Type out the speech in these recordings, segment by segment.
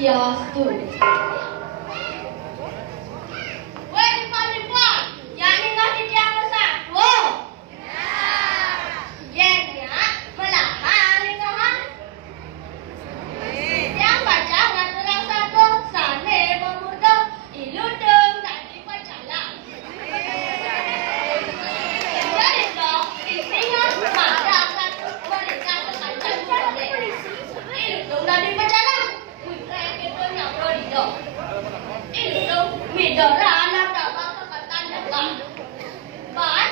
Swastiastu. Woi, Pak, yang ingat yang satu. Yennya melahan lingkungan. Yang baca ngaturan satu, sane memuda, iludeng tadi pacalan. Jadi dong, isinya pada satu mereka terkacau boleh. Iludeng tadi pacalan. Itu midora anak dapat kekatan dapat. Bahan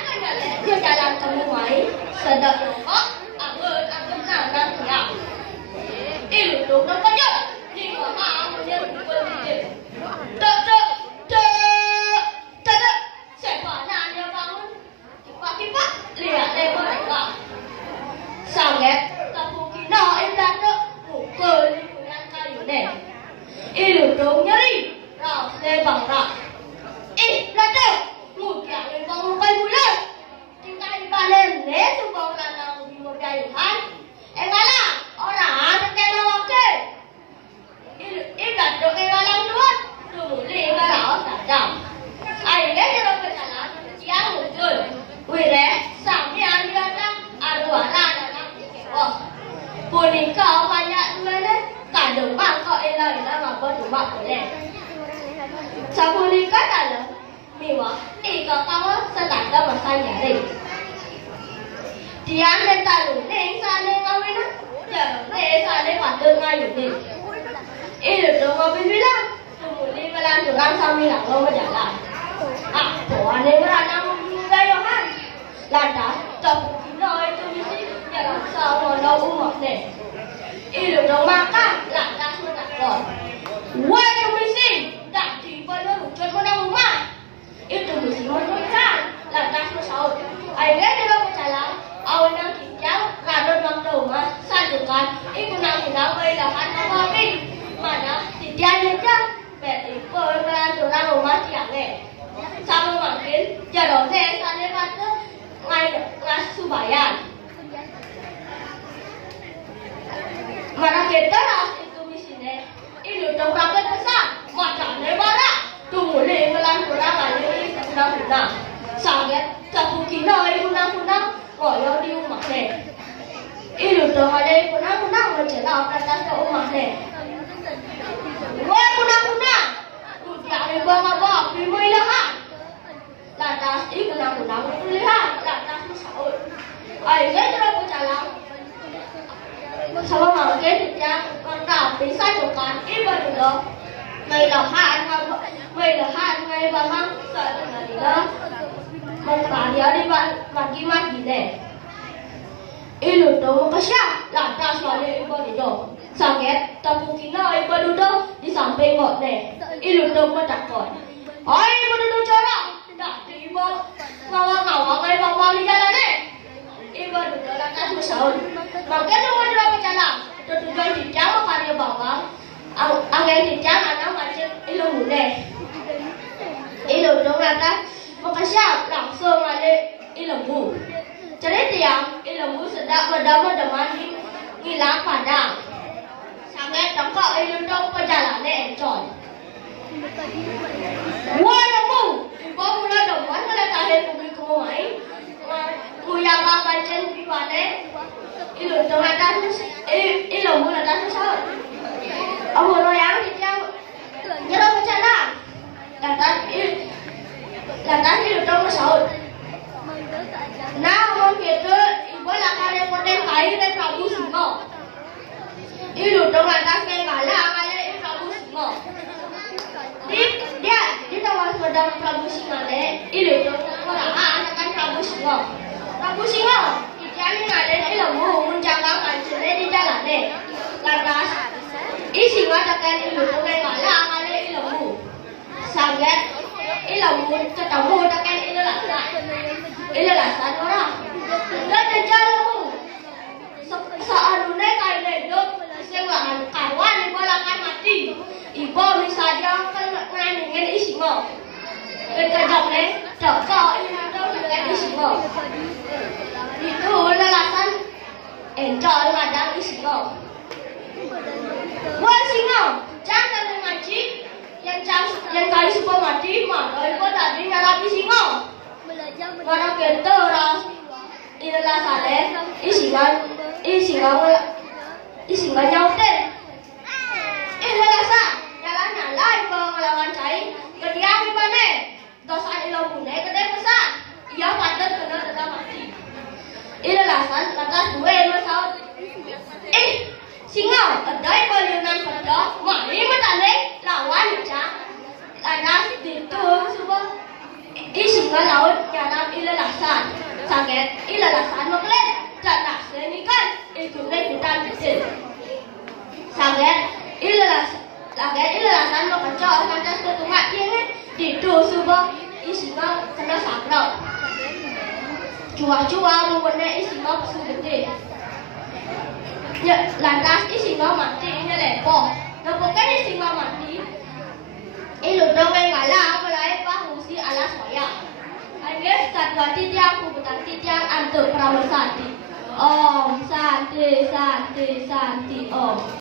ke jalan kemuai sedang kok abun nanang tiap. Itu dong kerja di mana punya berpikir. Tak. Siapa nanya bangun? Kipak lihat lebar mereka. Sangat kapukina indah tak mukul lingkungan kayu deh. Ilu dong nyeri, rau lebang rak. Lada, mudah lebang mukai bulan. Tingkai balen le subang lanang di modayuhan. Engala, orang terkena wakil. Lada engalang duat, tuli engalau sadam. Akhirnya jeruk kesalan, yang muncul. Wire, sambian diadang, aruara nanang dikewah. Punika banyak duanya. Kadang bangkok elah ngapa cuma boleh. Sabunika dalam miwa ika kawa setanda masa nyari. Dian dan talu neng sane ngawina, jangan sane patut ngayuni. Ilu dong ngapin bilang, tumuli melanturan sambil lalu berjalan. Buane beranang gayohan. Lantas tepukina itu misi jangan sama lau umat ne. Ilu dong makan, lantas menakon. Wah, misi, tak tiba dulu, cuma menang rumah. Itu misi menunjukkan, lantas bersaut. Akhirnya dia berjalan, awalnya kijang, radon waktu rumah, sadukan, ibu nang-nang berilahan kembali. Mana, tidak jejak, betipu melanturan rumah tiangnya. Sama makin, jadolnya sana kata, ngas subayan. Mana kita lah itu misinya. Ilu dong rakyat besar, macamnya barak. Tumuli melanturan kali undang-undang. Sangat kapukina undang-undang, ngoyo di rumahnya. Ilu dong ada undang-undang menjelang atas ke rumahnya. Woi undang-undang, tujuh ribu ngabak lima ilahan. Lantas undang-undang tulisan, lantas bersaut. Akhirnya terus berjalan. Sama makin yang mantap bisa bukan ibu dulu melahan ngay bahang sebenarnya mengkarya di bagi deh. Ilu tu makasya lantas balik ibu dulu sangat tapukina ibu dulu di samping kok deh. Ilu tu mentakon. Ay ibu dulu cara tak tiba ngawang ngay bawa di jalan deh. Ibu dulu lantas bersaut. Makin tu menjual berjalan. Tujuan dijang karya bawang. Angin dijang anak macam ilu muda. Ilu dong lantas makasya langsung ada ilmu. Jadi tiang ilmu sedang berdama-dama di ngilang padang. Sangat tengkok ilu dong perjalanan enjoy. Wah ilmu, ibu mula depan mulai tahun publik kemai. Mula macam di mana? Ilu dong lantas ilmu lantas besar. Abu royang dijang jeruk berjalan. Lantas ilu dong besar. Nah, orang kita ibu lakar repoten kayu dan Prabu Singo. Ilu dong lantas kalah kali Prabu Singo. Dia tahu sedang Prabu Singo le. Ilu dong orang akan Prabu Singo. Prabu Singo, ikan ada ilmu menjaga kancil di jalan le. Lantas, isi masakan ilu dong kalah kali ilmu. Sangat ilmu ketemu dengan ilu lasan. Ilu lasan orang. Dan jalanmu. Sealurnya kaya hidup sewahan kawan ibu akan mati. Ibu misalnya kan ngandungin isi mo. Kejapnya toko ibu dengan isi mo. Itu lelasan enjoy ngadang isi mo. Wah singo, jangan yang kali supaya mati mana ibu tadi nyalapi singo mana kita orang inilah sale isingan nyaute inilah sa jalan nyala ibu ngelawan cai kediam ibu ne dosa ilau bune kede pesan ia padat kena tetap mati inilah san lantas dua masalah singo adai balunan pada mari matane lawan cak lantas itu semua isingan laut jalan ilalasan sakit ilalasan maklen jangan senikan itu hutan kecil sakit ilalasan makacau lantas ketunggak ini itu semua isingan kena sakral cuah-cuah rupanya isingan pesu gede lantas isingan mati ini lepo lepokan isingan mati ilut dong enggak lah mulai pahusi ala soya Agnes Katwati tiang kubutanti tiang antuk pramasati Om Santi Santi Santi Om